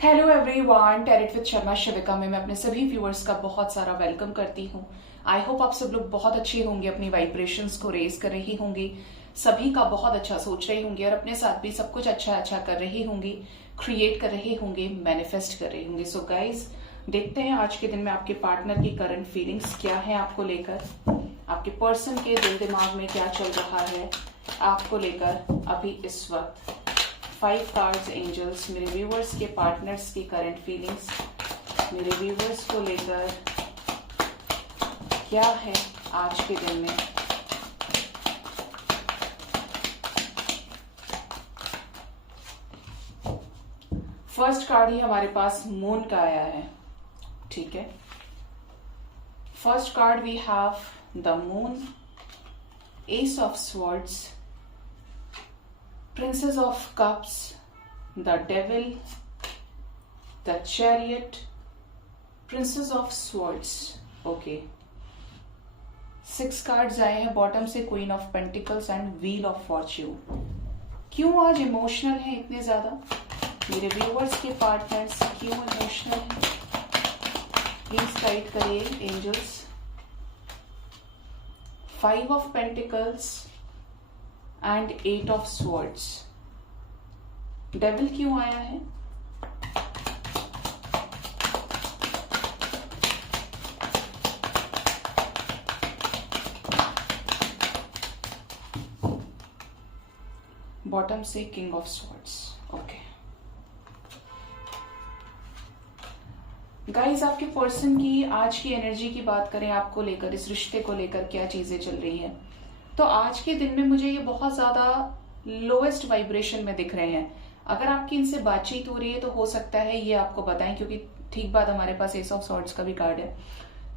Hello everyone, tarot with Sharma Shivika में मैं अपने सभी व्यूअर्स का बहुत सारा वेलकम करती हूँ। आई होप आप सब लोग बहुत अच्छे होंगे, अपनी वाइब्रेशंस को रेज कर रही होंगी, सभी का बहुत अच्छा सोच रही होंगी और अपने साथ भी सब कुछ अच्छा अच्छा कर रही होंगी, क्रिएट कर रही होंगी, मैनिफेस्ट कर रही होंगी। सो गाइज, देखते हैं आज के दिन में आपके पार्टनर की करंट फीलिंग्स क्या है आपको लेकर, आपके पर्सन के दिल दिमाग में क्या चल रहा है आपको लेकर अभी इस वक्त। 5 कार्ड्स एंजल्स, मेरे व्यूवर्स के पार्टनर्स की करंट फीलिंग्स मेरे व्यूवर्स को लेकर क्या है आज के दिन में। फर्स्ट कार्ड ही हमारे पास मून का आया है, ठीक है। First card we have the moon, ace of swords, Princess of Cups, the Devil, the Chariot, Princess of Swords. Okay. 6 cards आए हैं बॉटम से, Queen of Pentacles and Wheel of Fortune। क्यों आज इमोशनल है इतने ज्यादा मेरे व्यूवर्स के पार्टनर्स, क्यों इमोशनल है? प्लीज गाइड करिए angels. 5 of Pentacles and 8 of swords. Devil क्यों आया है? बॉटम से king of swords. Okay guys, आपके पर्सन की आज की एनर्जी की बात करें, आपको लेकर, इस रिश्ते को लेकर क्या चीजें चल रही है, तो आज के दिन में मुझे ये बहुत ज्यादा लोएस्ट वाइब्रेशन में दिख रहे हैं। अगर आपकी इनसे बातचीत हो रही है तो हो सकता है ये आपको बताएं, क्योंकि ठीक बात हमारे पास एस ऑफ सॉर्ड्स का भी कार्ड है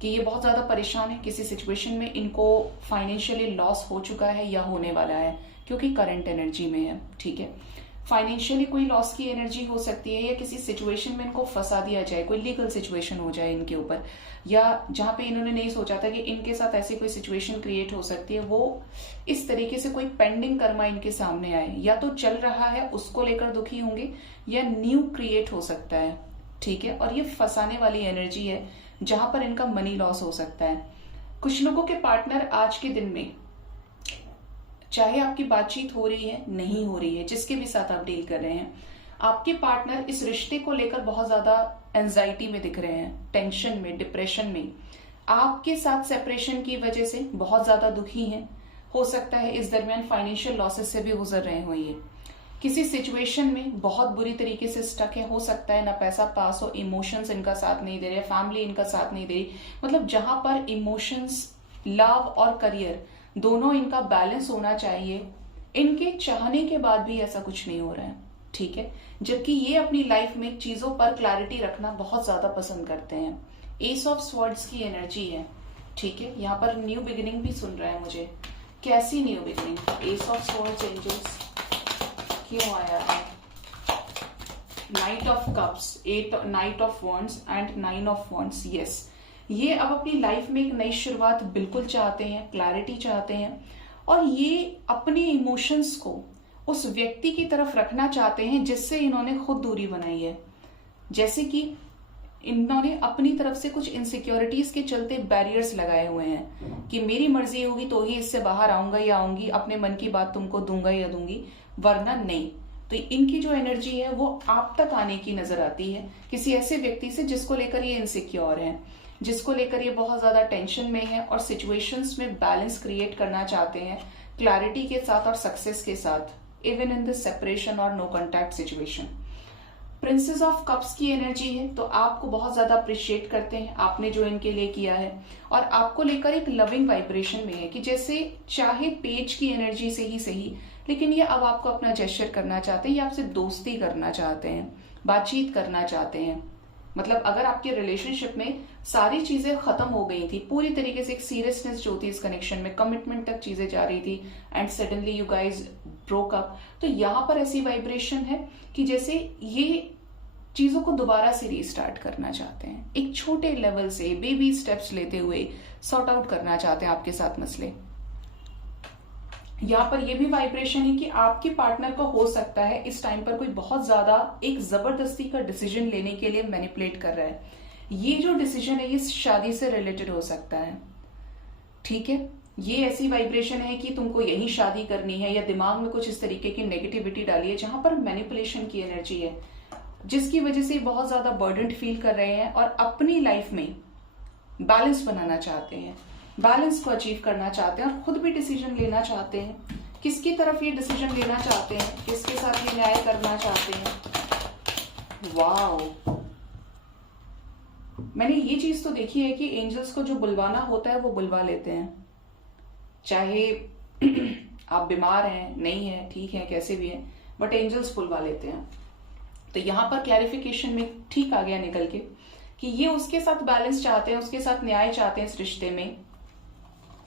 कि ये बहुत ज्यादा परेशान है किसी सिचुएशन में, इनको फाइनेंशियली लॉस हो चुका है या होने वाला है, क्योंकि करंट एनर्जी में है, ठीक है। फाइनेंशियली कोई लॉस की एनर्जी हो सकती है, या किसी सिचुएशन में इनको फंसा दिया जाए, कोई लीगल सिचुएशन हो जाए इनके ऊपर, या जहां पे इन्होंने नहीं सोचा था कि इनके साथ ऐसी कोई सिचुएशन क्रिएट हो सकती है, वो इस तरीके से कोई पेंडिंग कर्मा इनके सामने आए, या तो चल रहा है उसको लेकर दुखी होंगे, या न्यू क्रिएट हो सकता है, ठीक है। और ये फंसाने वाली एनर्जी है जहां पर इनका मनी लॉस हो सकता है। कुछ लोगों के पार्टनर आज के दिन में, चाहे आपकी बातचीत हो रही है नहीं हो रही है, जिसके भी साथ आप डील कर रहे हैं, आपके पार्टनर इस रिश्ते को लेकर बहुत ज्यादा एंजाइटी में दिख रहे हैं, टेंशन में, डिप्रेशन में, आपके साथ सेपरेशन की वजह से बहुत ज्यादा दुखी हैं। हो सकता है इस दरमियान फाइनेंशियल लॉसेस से भी गुजर रहे हो, ये किसी सिचुएशन में बहुत बुरी तरीके से स्टक है। हो सकता है ना पैसा पास हो, इमोशंस इनका साथ नहीं दे रहे, फैमिली इनका साथ नहीं दे रही, मतलब जहां पर इमोशंस, लव और करियर दोनों इनका बैलेंस होना चाहिए, इनके चाहने के बाद भी ऐसा कुछ नहीं हो रहा है, ठीक है। जबकि ये अपनी लाइफ में चीजों पर क्लैरिटी रखना बहुत ज्यादा पसंद करते हैं। एस ऑफ स्वॉर्ड्स की एनर्जी है, ठीक है। यहाँ पर न्यू बिगिनिंग भी सुन रहा है मुझे, कैसी new beginning? Ace of swords angels क्यों आया है? Knight of cups, knight of wands and 9 of wands. Yes, ये अब अपनी लाइफ में एक नई शुरुआत बिल्कुल चाहते हैं, क्लैरिटी चाहते हैं, और ये अपने इमोशंस को उस व्यक्ति की तरफ रखना चाहते हैं जिससे इन्होंने खुद दूरी बनाई है। जैसे कि इन्होंने अपनी तरफ से कुछ इनसिक्योरिटीज के चलते बैरियर्स लगाए हुए हैं कि मेरी मर्जी होगी तो ही इससे बाहर आऊंगा या आऊंगी, अपने मन की बात तुमको दूंगा या दूंगी, वरना नहीं। तो इनकी जो एनर्जी है वो आप तक आने की नजर आती है, किसी ऐसे व्यक्ति से जिसको लेकर ये इनसिक्योर है, जिसको लेकर ये बहुत ज्यादा टेंशन में है, और सिचुएशंस में बैलेंस क्रिएट करना चाहते हैं क्लैरिटी के साथ और सक्सेस के साथ, इवन इन दिस सेपरेशन और no contact situation. Princess of cups की एनर्जी है, तो आपको बहुत ज्यादा अप्रिशिएट करते हैं आपने जो इनके लिए किया है, और आपको लेकर एक लविंग वाइब्रेशन में है कि जैसे चाहे पेज की एनर्जी से ही सही, लेकिन ये अब आपको अपना जेस्चर करना चाहते हैं, या आपसे दोस्ती करना चाहते हैं, बातचीत करना चाहते हैं। मतलब अगर आपके रिलेशनशिप में सारी चीजें खत्म हो गई थी, पूरी तरीके से एक सीरियसनेस जो थी इस कनेक्शन में, कमिटमेंट तक चीजें जा रही थी, and suddenly you guys broke up, तो यहां पर ऐसी वाइब्रेशन है कि जैसे ये चीजों को दोबारा से रीस्टार्ट करना चाहते हैं, एक छोटे लेवल से बेबी स्टेप्स लेते हुए सॉर्ट आउट करना चाहते हैं आपके साथ मसले। यहाँ पर ये भी वाइब्रेशन है कि आपके पार्टनर को हो सकता है इस टाइम पर कोई बहुत ज्यादा एक जबरदस्ती का डिसीजन लेने के लिए मैनिपुलेट कर रहा है। ये जो डिसीजन है ये शादी से रिलेटेड हो सकता है, ठीक है। ये ऐसी वाइब्रेशन है कि तुमको यही शादी करनी है, या दिमाग में कुछ इस तरीके की नेगेटिविटी डाली है जहां पर मैनिपुलेशन की एनर्जी है, जिसकी वजह से बहुत ज्यादा बर्डन फील कर रहे हैं और अपनी लाइफ में बैलेंस बनाना चाहते हैं, बैलेंस को अचीव करना चाहते हैं और खुद भी डिसीजन लेना चाहते हैं। किसकी तरफ ये डिसीजन लेना चाहते हैं, किसके साथ ये न्याय करना चाहते हैं। वाओ, मैंने ये चीज तो देखी है कि एंजल्स को जो बुलवाना होता है वो बुलवा लेते हैं, चाहे आप बीमार हैं, नहीं है, ठीक है, कैसे भी है, बट एंजल्स बुलवा लेते हैं। तो यहां पर क्लैरिफिकेशन में ठीक आ गया निकल के कि ये उसके साथ बैलेंस चाहते हैं, उसके साथ न्याय चाहते हैं, इस रिश्ते में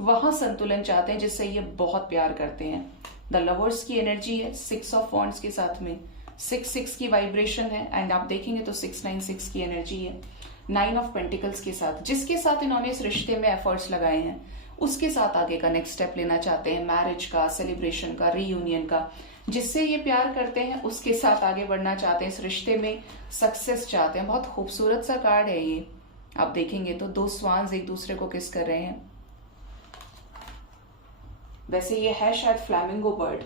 वहां संतुलन चाहते हैं, जिससे ये बहुत प्यार करते हैं। द लवर्स की एनर्जी है 6 ऑफ वॉन्ड्स के साथ में, 6 की वाइब्रेशन है, एंड आप देखेंगे तो 6 की एनर्जी है 9 ऑफ पेंटिकल्स के साथ। जिसके साथ इन्होंने इस रिश्ते में एफर्ट्स लगाए हैं उसके साथ आगे का नेक्स्ट स्टेप लेना चाहते हैं, मैरिज का, सेलिब्रेशन का, रीयूनियन का। जिससे ये प्यार करते हैं उसके साथ आगे बढ़ना चाहते हैं, इस रिश्ते में सक्सेस चाहते हैं। बहुत खूबसूरत सा कार्ड है ये, आप देखेंगे तो 2 स्वान्स एक दूसरे को किस कर रहे हैं। वैसे ये है शायद फ्लैमिंगो बर्ड।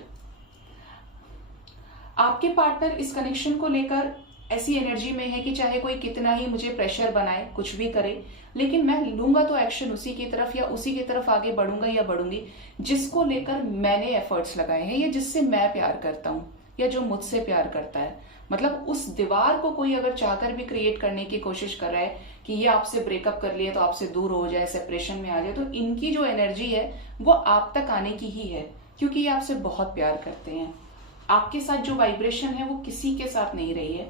आपके पार्टनर इस कनेक्शन को लेकर ऐसी एनर्जी में है कि चाहे कोई कितना ही मुझे प्रेशर बनाए, कुछ भी करे, लेकिन मैं लूंगा तो एक्शन उसी की तरफ, या उसी की तरफ आगे बढ़ूंगा या बढ़ूंगी जिसको लेकर मैंने एफर्ट्स लगाए हैं, या जिससे मैं प्यार करता हूं, या जो मुझसे प्यार करता है। मतलब उस दीवार को कोई अगर चाहकर भी क्रिएट करने की कोशिश कर रहा है कि ये आपसे ब्रेकअप कर लिए तो आपसे दूर हो जाए, सेपरेशन में आ जाए, तो इनकी जो एनर्जी है वो आप तक आने की ही है, क्योंकि ये आपसे बहुत प्यार करते हैं। आपके साथ जो वाइब्रेशन है वो किसी के साथ नहीं रही है।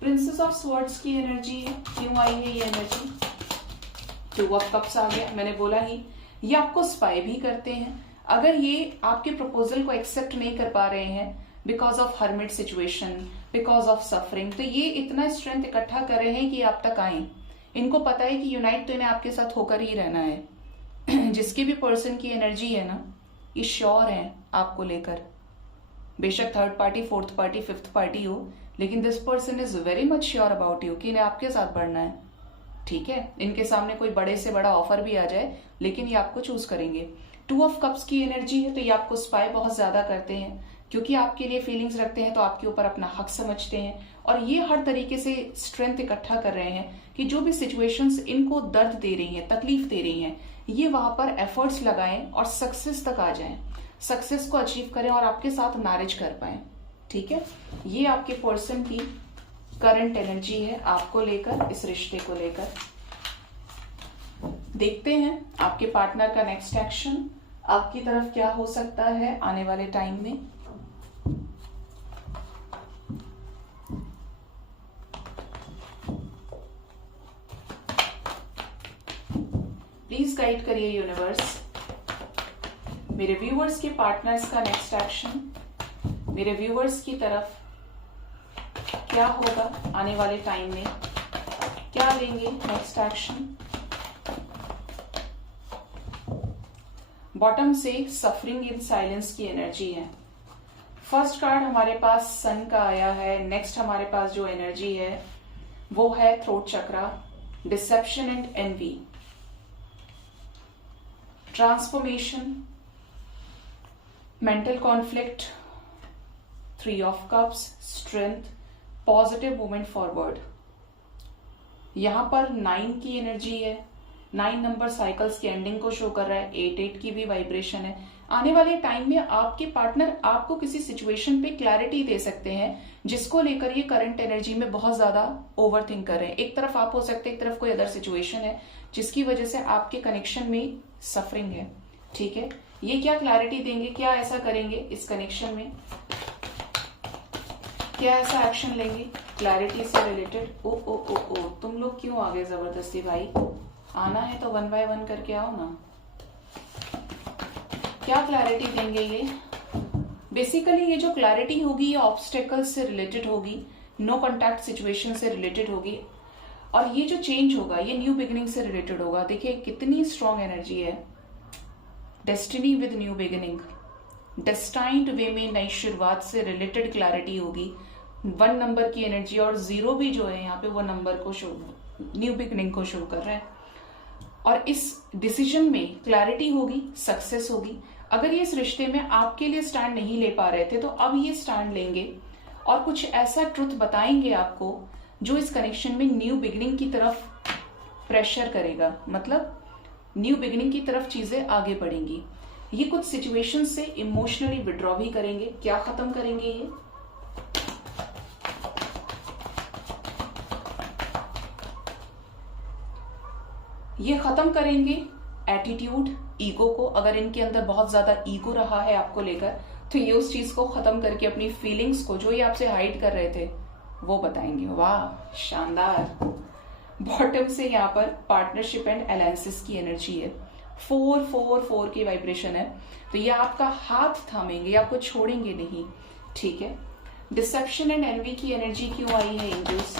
प्रिंसेस ऑफ स्वर्ड्स की एनर्जी है, क्यों आई है ये एनर्जी? 2 ऑफ कप्स आ गया, मैंने बोला ही ये आपको स्पाई भी करते हैं। अगर ये आपके प्रपोजल को एक्सेप्ट नहीं कर पा रहे हैं because of hermit situation, because of suffering, तो ये इतना स्ट्रेंथ इकट्ठा कर रहे हैं कि आप तक आए। इनको पता है कि यूनाइट तो इन्हें आपके साथ होकर ही रहना है। जिसकी भी पर्सन की एनर्जी है ना, ये श्योर है आपको लेकर, बेशक third party, fourth party, fifth party हो, लेकिन this person is very much sure about you कि इन्हें आपके साथ बढ़ना है, ठीक है। इनके सामने कोई बड़े से बड़ा ऑफर भी आ जाए लेकिन ये आपको चूज करेंगे। 2 ऑफ कप्स की एनर्जी है, तो ये आपको स्पाई बहुत ज्यादा करते हैं, क्योंकि आपके लिए फीलिंग्स रखते हैं, तो आपके ऊपर अपना हक समझते हैं, और ये हर तरीके से स्ट्रेंथ इकट्ठा कर रहे हैं कि जो भी सिचुएशंस इनको दर्द दे रही हैं, तकलीफ दे रही हैं, ये वहां पर एफर्ट्स लगाएं और सक्सेस तक आ जाएं, सक्सेस को अचीव करें और आपके साथ मैरिज कर पाए, ठीक है। ये आपके पर्सन की करंट एनर्जी है आपको लेकर, इस रिश्ते को लेकर। देखते हैं आपके पार्टनर का नेक्स्ट एक्शन आपकी तरफ क्या हो सकता है आने वाले टाइम में। प्लीज गाइड करिए यूनिवर्स, मेरे व्यूअर्स के पार्टनर्स का नेक्स्ट एक्शन मेरे व्यूअर्स की तरफ क्या होगा आने वाले टाइम में, क्या लेंगे नेक्स्ट एक्शन। बॉटम से सफरिंग इन साइलेंस की एनर्जी है। फर्स्ट कार्ड हमारे पास सन का आया है। नेक्स्ट हमारे पास जो एनर्जी है वो है throat chakra, deception and envy, transformation, mental conflict, 3 of cups, strength, positive movement forward. यहां पर 9 की एनर्जी है, 9 नंबर साइकिल्स की एंडिंग को शो कर रहा है, 8 की भी वाइब्रेशन है। आने वाले टाइम में आपके पार्टनर आपको किसी सिचुएशन पे क्लैरिटी दे सकते हैं जिसको लेकर ये करंट एनर्जी में बहुत ज्यादा ओवर थिंक कर रहे हैं। एक तरफ आप हो सकते हैं, एक तरफ कोई अदर सिचुएशन है जिसकी वजह से आपके कनेक्शन में सफरिंग है, ठीक है। ये क्या क्लैरिटी देंगे, क्या ऐसा करेंगे इस कनेक्शन में, क्या ऐसा एक्शन लेंगे क्लैरिटी से रिलेटेड। ओ ओ ओ ओ, तुम लोग क्यों आ गए जबरदस्ती भाई, आना है तो 1 बाय 1 करके आओ ना। क्या क्लैरिटी देंगे ये? बेसिकली ये जो क्लैरिटी होगी ये ऑब्स्टेकल्स से रिलेटेड होगी, नो कॉन्टैक्ट सिचुएशन से रिलेटेड होगी, और ये जो चेंज होगा ये न्यू बिगिनिंग से रिलेटेड होगा। देखिए कितनी स्ट्रॉन्ग एनर्जी है, destiny with new beginning, destined वे में नई शुरुआत से रिलेटेड क्लैरिटी होगी। 1 नंबर की एनर्जी और 0 भी जो है यहाँ पे वो नंबर को शो, न्यू बिगनिंग को शो कर रहा है। और इस डिसीजन में क्लैरिटी होगी, सक्सेस होगी। अगर ये इस रिश्ते में आपके लिए स्टैंड नहीं ले पा रहे थे तो अब ये स्टैंड लेंगे और कुछ ऐसा ट्रुथ बताएंगे आपको जो इस कनेक्शन में न्यू बिगनिंग की तरफ प्रेशर करेगा, मतलब न्यू बिगनिंग की तरफ चीजें आगे बढ़ेंगी। ये कुछ सिचुएशन से इमोशनली विड्रॉ भी करेंगे। क्या खत्म करेंगे ये खत्म करेंगे एटीट्यूड, ईगो को। अगर इनके अंदर बहुत ज्यादा ईगो रहा है आपको लेकर तो ये उस चीज को खत्म करके अपनी फीलिंग्स को, जो ये आपसे हाइड कर रहे थे, वो बताएंगे। वाह, शानदार। बॉटम से यहाँ पर पार्टनरशिप एंड अलायंसेस की एनर्जी है। 4 की वाइब्रेशन है, तो ये आपका हाथ थामेंगे, आपको छोड़ेंगे नहीं, ठीक है। डिसेप्शन एंड एनवी की एनर्जी क्यों आई है एंजल्स?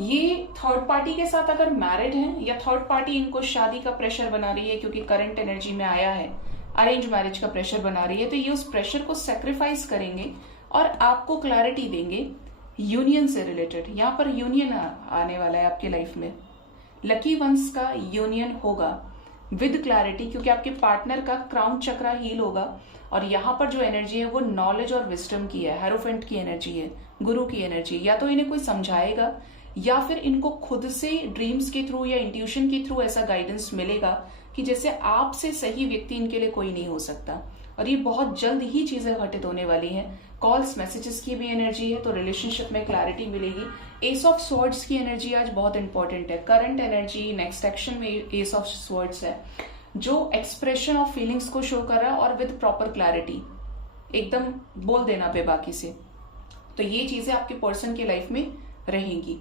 ये थर्ड पार्टी के साथ अगर मैरिड हैं या थर्ड पार्टी इनको शादी का प्रेशर बना रही है, क्योंकि करंट एनर्जी में आया है अरेंज मैरिज का प्रेशर बना रही है, तो ये उस प्रेशर को सेक्रीफाइस करेंगे और आपको क्लैरिटी देंगे यूनियन से रिलेटेड। यहाँ पर यूनियन आने वाला है आपकी लाइफ में। लकी वंस का यूनियन होगा विद क्लैरिटी, क्योंकि आपके पार्टनर का क्राउन चक्रा हील होगा। और यहाँ पर जो एनर्जी है वो नॉलेज और विस्डम की है, हेरोफेंट की एनर्जी है, गुरु की एनर्जी। या तो इन्हें कोई समझाएगा या फिर इनको खुद से ड्रीम्स के थ्रू या इंट्यूशन के थ्रू ऐसा गाइडेंस मिलेगा कि जैसे आपसे सही व्यक्ति इनके लिए कोई नहीं हो सकता। और ये बहुत जल्द ही चीजें घटित होने वाली हैं। कॉल्स मैसेजेस की भी एनर्जी है, तो रिलेशनशिप में क्लैरिटी मिलेगी। एस ऑफ स्वॉर्ड्स की एनर्जी आज बहुत इंपॉर्टेंट है। करंट एनर्जी नेक्स्ट एक्शन में एस ऑफ स्वॉर्ड्स है, जो एक्सप्रेशन ऑफ फीलिंग्स को शो कर रहा है और विद प्रॉपर क्लैरिटी, एकदम बोल देना पे बाकी से। तो ये चीजें आपके पर्सन की लाइफ में रहेंगी।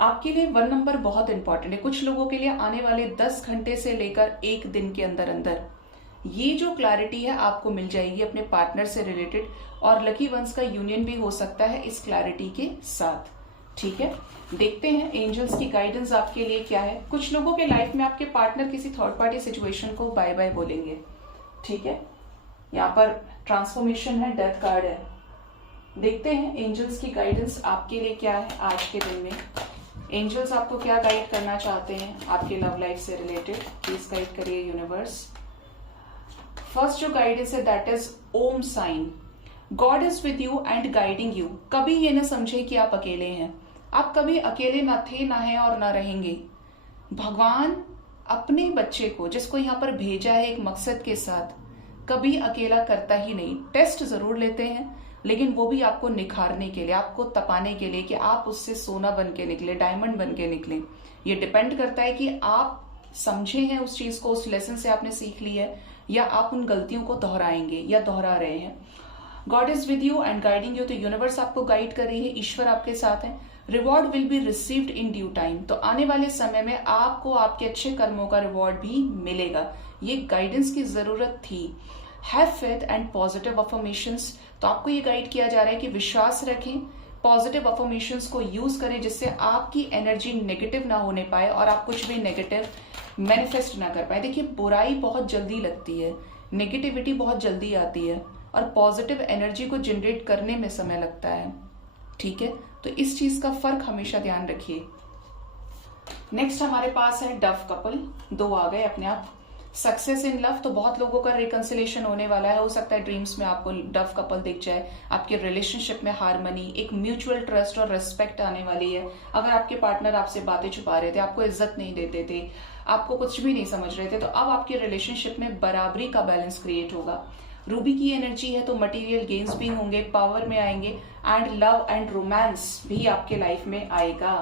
आपके लिए 1 नंबर बहुत इंपॉर्टेंट है। कुछ लोगों के लिए आने वाले 10 घंटे से लेकर 1 दिन के अंदर अंदर ये जो क्लैरिटी है आपको मिल जाएगी अपने पार्टनर से रिलेटेड, और लकी वंस का यूनियन भी हो सकता है इस क्लैरिटी के साथ, ठीक है। देखते हैं एंजल्स की गाइडेंस आपके लिए क्या है। कुछ लोगों के लाइफ में आपके पार्टनर किसी थर्ड पार्टी सिचुएशन को बाय बाय बोलेंगे, ठीक है। यहाँ पर ट्रांसफॉर्मेशन है, डेथ कार्ड है। देखते हैं एंजल्स की गाइडेंस आपके लिए क्या है आज के दिन में। एंजल्स आपको क्या गाइड करना चाहते हैं आपके लव लाइफ से रिलेटेड, प्लीज गाइड करिए यूनिवर्स। फर्स्ट जो गाइडेंस है that is Om sign. God is with you and guiding you. कभी ये ना समझे कि आप अकेले हैं। आप कभी अकेले ना थे, ना हैं और ना रहेंगे। भगवान अपने बच्चे को, जिसको यहाँ पर भेजा है एक मकसद के साथ, कभी अकेला करता ही नहीं। टेस्ट जरूर लेते हैं, लेकिन वो भी आपको निखारने के लिए, आपको तपाने के लिए कि आप उससे सोना बन के निकले, डायमंड बन के निकले। ये डिपेंड करता है कि आप समझे हैं उस चीज को, उस लेसन से आपने सीख ली है, या आप उन गलतियों को दोहराएंगे या दोहरा रहे हैं। God is with you and guiding you, तो यूनिवर्स आपको गाइड कर रही है, ईश्वर आपके साथ है। Reward will be received in due time, तो आने वाले समय में आपको आपके अच्छे कर्मों का रिवॉर्ड भी मिलेगा। ये गाइडेंस की जरूरत थी। Have faith and positive affirmations, तो आपको ये गाइड किया जा रहा है कि विश्वास रखें, पॉजिटिव अफर्मेशंस को यूज करें, जिससे आपकी एनर्जी नेगेटिव ना होने पाए और आप कुछ भी नेगेटिव मैनिफेस्ट ना कर पाए। देखिए, बुराई बहुत जल्दी लगती है, नेगेटिविटी बहुत जल्दी आती है, और पॉजिटिव एनर्जी को जनरेट करने में समय लगता है, ठीक है। तो इस चीज का फर्क हमेशा ध्यान रखिए। नेक्स्ट हमारे पास है डव कपल। 2 आ गए अपने आप। सक्सेस इन लव, तो बहुत लोगों का रिकंसिलेशन होने वाला है। हो सकता है ड्रीम्स में आपको डव कपल दिख जाए। आपके रिलेशनशिप में हार्मनी, एक म्यूचुअल ट्रस्ट और रेस्पेक्ट आने वाली है। अगर आपके पार्टनर आपसे बातें छुपा रहे थे, आपको इज्जत नहीं देते थे, आपको कुछ भी नहीं समझ रहे थे, तो अब आपके रिलेशनशिप में बराबरी का बैलेंस क्रिएट होगा। रूबी की एनर्जी है, तो मटेरियल गेन्स भी होंगे, पावर में आएंगे, एंड लव एंड रोमांस भी आपके लाइफ में आएगा।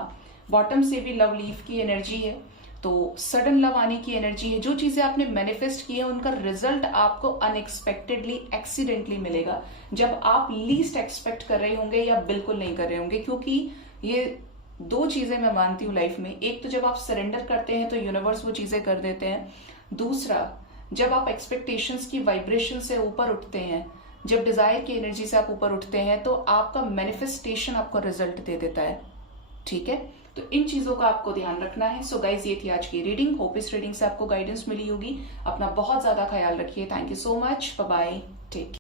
बॉटम से भी लव लीफ की एनर्जी है, तो सडन लव आने की एनर्जी है। जो चीजें आपने मैनिफेस्ट की है उनका रिजल्ट आपको अनएक्सपेक्टेडली, एक्सीडेंटली मिलेगा, जब आप लीस्ट एक्सपेक्ट कर रहे होंगे या बिल्कुल नहीं कर रहे होंगे। क्योंकि ये 2 चीजें मैं मानती हूँ लाइफ में। एक तो जब आप सरेंडर करते हैं तो यूनिवर्स वो चीजें कर देते हैं। दूसरा, जब आप एक्सपेक्टेशंस की वाइब्रेशन से ऊपर उठते हैं, जब डिजायर की एनर्जी से आप ऊपर उठते हैं, तो आपका मैनिफेस्टेशन आपको रिजल्ट दे देता है, ठीक है। तो तो इन चीजों का आपको ध्यान रखना है। सो गाइज, ये थी आज की रीडिंग। होप इस रीडिंग से आपको गाइडेंस मिली होगी। अपना बहुत ज्यादा ख्याल रखिए। Thank you so much. Bye bye. Take